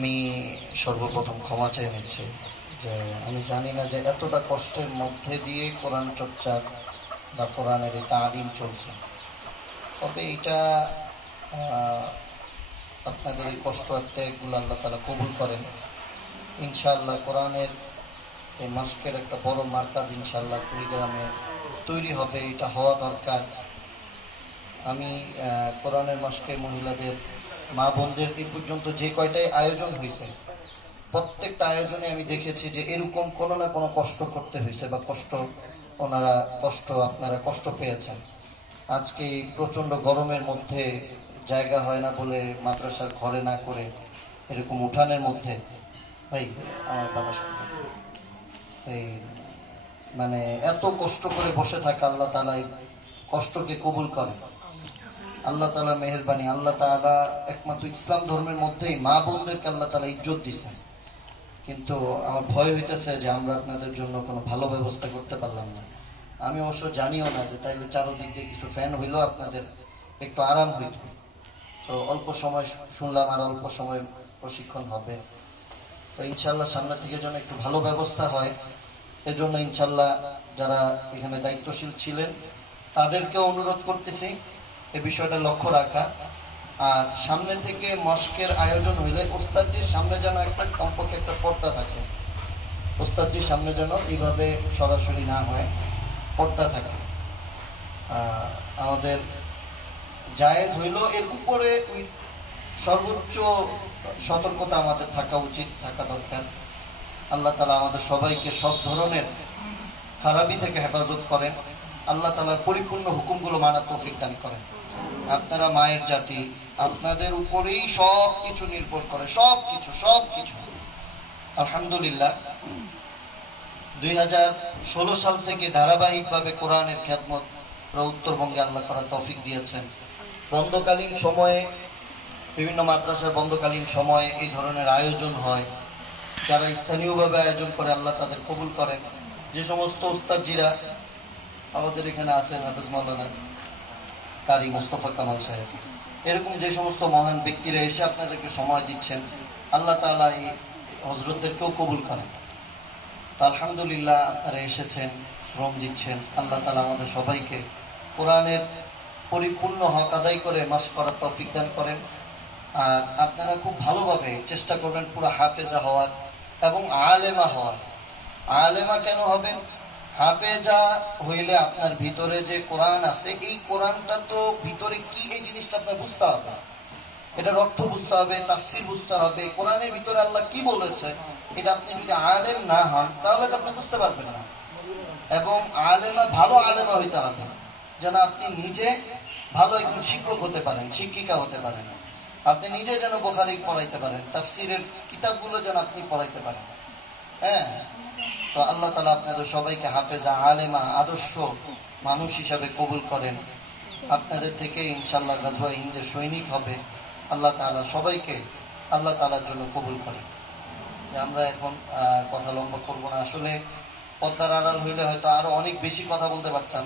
আমি সর্বপ্রথম ক্ষমা চেয়ে নিচ্ছি যে আমি জানি না যে এতটা কষ্টের মধ্যে দিয়ে কোরআন চর্চা বা কোরআনের এই তালিম চলছে। তবে এটা আপনাদের এই কষ্ট আর ত্যাগগুলো আল্লাহ তাআলা কবুল করেন ইনশাআল্লাহ। কোরআনের এই মাস্কের একটা বড় মার্কাজ ইনশাআল্লাহ কুড়িগ্রামে তৈরি হবে, এটা হওয়া দরকার। আমি কোরআনের মাস্কে মহিলাদের মা বোনদের এই পর্যন্ত যে কয়টাই আয়োজন হয়েছে প্রত্যেকটা আয়োজনে আমি দেখেছি যে এরকম কোনো না কোনো কষ্ট করতে হয়েছে বা আপনারা কষ্ট পেয়েছেন। আজকে এই প্রচণ্ড গরমের মধ্যে জায়গা হয় না বলে মাদ্রাসার ঘরে না করে এরকম উঠানের মধ্যে ভাই আমার কথা শুনতে এই মানে এত কষ্ট করে বসে থাকা, আল্লাহ তাআলা এই কষ্টকে কবুল করেন। আল্লাহ তাআলার মেহেরবানি, আল্লাহ তাআলা একমাত্র ইসলাম ধর্মের মধ্যেই মা বোনদেরকে আল্লাহ তাআলা ইজ্জত দিয়েছেন। কিন্তু আমার ভয় হইতেছে যে আমরা আপনাদের জন্য কোনো ভালো ব্যবস্থা করতে পারলাম না। আমি অবশ্য জানিও না যে তাইলে চারোদিক দিয়ে কিছু ফ্যান হইলেও আপনাদের একটু আরাম হইত। তো অল্প সময় শুনলাম আর অল্প সময় প্রশিক্ষণ হবে। তো ইনশাল্লাহ সামনে থেকে যেন একটু ভালো ব্যবস্থা হয়, এজন্য ইনশাল্লাহ যারা এখানে দায়িত্বশীল ছিলেন তাদেরকেও অনুরোধ করতেছি এই বিষয়টা লক্ষ্য রাখা। আর সামনে থেকে মস্কের আয়োজন হইলে ওস্তাদজির সামনে যেন একটা কমপক্ষে একটা পর্দা থাকে, ওস্তাদজির সামনে যেন এইভাবে সরাসরি না হয়, পর্দা থাকে। আমাদের জায়েজ হইল এর উপরে সর্বোচ্চ সতর্কতা আমাদের থাকা উচিত, থাকা দরকার। আল্লাহ তাআলা আমাদের সবাইকে সব ধরনের খারাপি থেকে হেফাজত করেন, আল্লাহ তাআলার পরিপূর্ণ হুকুমগুলো মানার তৌফিক দান করেন। আপনারা মায়ের জাতি, আপনাদের উপরেই সব কিছু নির্ভর করে, সব কিছু। আলহামদুলিল্লাহ 2016 সাল থেকে ধারাবাহিকভাবে কোরআনের খেদমত উত্তরবঙ্গে আল্লাহ করার তৌফিক দিয়েছেন। বন্ধকালীন সময়ে বিভিন্ন মাদ্রাসার বন্ধকালীন সময়ে এই ধরনের আয়োজন হয়, যারা স্থানীয়ভাবে আয়োজন করে আল্লাহ তাদের কবুল করেন। যে সমস্ত উস্তাদজিরা আমাদের এখানে আছেন, হাফেজ মাওলানা কারি মোস্তফা কামাল সাহেব, এরকম যে সমস্ত মহান ব্যক্তিরা এসে আপনাদেরকে সময় দিচ্ছেন, আল্লাহ তাআলা এই হযরতদেরকেও কবুল করেন। তো আলহামদুলিল্লাহ আপনারা এসেছেন, শ্রম দিচ্ছেন। আল্লাহ তাআলা আমাদের সবাইকে কোরআনের পরিপূর্ণ হক আদায় করে মাস করার তৌফিক দান করেন। আর আপনারা খুব ভালোভাবে চেষ্টা করবেন পুরো হাফেজা হওয়ার এবং আলেমা হওয়ার। আলেমা কেন হবেন? হাফেজা হইলে আপনার ভিতরে যে কোরআন আছে, এই কোরআনটা তো ভিতরে কি এই জিনিসটা আপনার বুঝতে হবে, এটার অর্থ বুঝতে হবে, তাফসীর বুঝতে হবে, কোরআনের ভিতরে আল্লাহ কি বলেছে এটা আপনি যদি আলেম না হন তাহলে তো আপনি বুঝতে পারবেন না। এবং আলেমা ভালো আলেমা হইতে হবে যেন আপনি নিজে ভালো একজন শিক্ষক হতে পারেন, শিক্ষিকা হতে পারেন, আপনি নিজে যেন বুখারী পড়াইতে পারেন, তাফসীরের কিতাবগুলো যেন আপনি পড়াইতে পারেন। হ্যাঁ, তো আল্লাহ তাআলা আপনাদের সবাইকে হাফেজা, আলেমা, আদর্শ মানুষ হিসাবে কবুল করেন। আপনাদের থেকে ইনশাআল্লাহ গাজওয়া হিন্দের সৈনিক হবে। আল্লাহ তাআলা সবাইকে আল্লাহ তাআলার জন্য কবুল করেন। আমরা এখন কথা লম্বা করব না। আসলে পদ্মার আড়াল হইলে হয়তো আরো অনেক বেশি কথা বলতে পারতাম।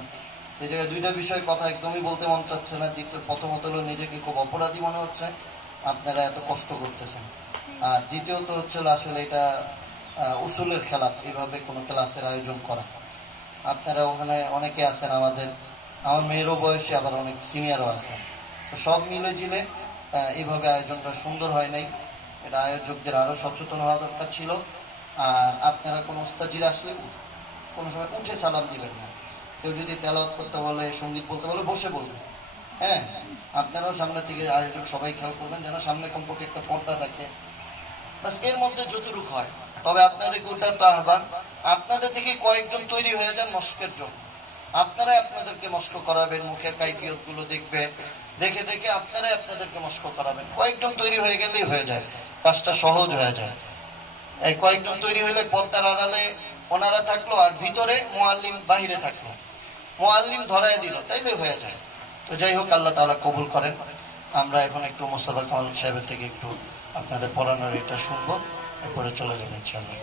এই জায়গায় দুইটা বিষয় কথা একদমই বলতে মন চাচ্ছে না। প্রথমত হলো নিজেকে খুব অপরাধী মনে হচ্ছে, আপনারা এত কষ্ট করতেছেন। আর দ্বিতীয়ত হচ্ছে আসলে এটা উসুলের খেলাফ এইভাবে কোনো ক্লাসের আয়োজন করা। আপনারা ওখানে অনেকে আছেন, আমার মেয়েরও বয়সে আবার অনেক সিনিয়রও আছেন। তো সব মিলে জিলে এইভাবে আয়োজনটা সুন্দর হয় নাই। এটা আয়োজকদের আরো সচেতন হওয়া দরকার ছিল। আর আপনারা কোনো উস্তাদজিরা আসলে কোনো সময় উঠে সালাম দিবেন না। কেউ যদি তেলাওয়াত করতে বলে, সঙ্গীত বলতে বলে, বসে বলবেন। হ্যাঁ, আপনারাও সামনে থেকে আয়োজক সবাই খেয়াল করবেন যেন সামনে কমপক্ষে একটা পর্দা থাকে। বাস এর মধ্যে যতটুকু হয়। তবে আপনাদেরকে ওটার তো আহ্বান, আপনাদের থেকে কয়েকজন তৈরি হয়ে যান মস্কের জন্য। আপনারাই আপনাদেরকে মস্ক করাবেন, মুখের কাইফিয়ত গুলো দেখবেন, দেখে দেখে আপনারাই আপনাদেরকে মস্ক করাবেন। কয়েকজন তৈরি হয়ে গেলেই হয়ে যায়, কাজটা সহজ হয়ে যায়। এই কয়েকজন তৈরি হইলে পর্দার আড়ালে ওনারা থাকলো আর ভিতরে মুআল্লিম বাহিরে থাকলো, মুআল্লিম ধরায় দিল, তাইলে হয়ে যায়। তো যাই হোক, আল্লাহ তাআলা কবুল করেন। আমরা এখন একটু মোস্তফা কামাল সাহেবের থেকে একটু আপনাদের পড়ানোর এটা শুনবো, এরপরে চলে যাবেন ইনশাআল্লাহ।